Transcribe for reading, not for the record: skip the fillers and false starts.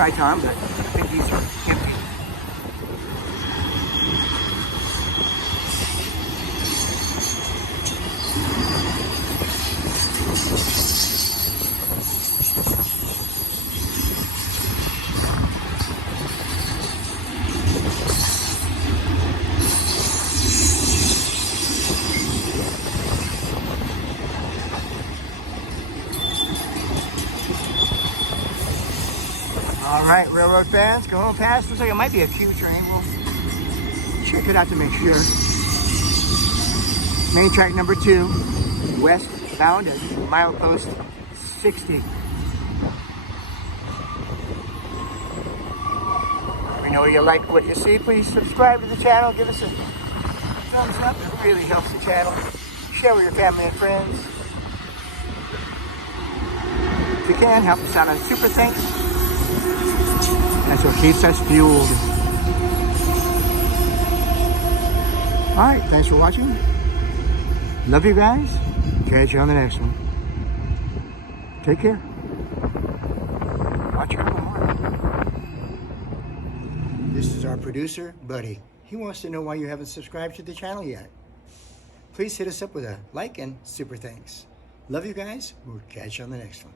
Triton, but I think these are empty. All right, railroad fans, go home past. Looks like it might be a Q train. We'll check it out to make sure. Main track number 2, westbound at milepost 60. Let me know you like what you see. Please subscribe to the channel. Give us a thumbs up. It really helps the channel. Share with your family and friends. If you can, help us out on Super Thanks. That's what keeps us fueled. Alright, thanks for watching. Love you guys. Catch you on the next one. Take care. Watch your homework. This is our producer, Buddy. He wants to know why you haven't subscribed to the channel yet. Please hit us up with a like and super thanks. Love you guys. We'll catch you on the next one.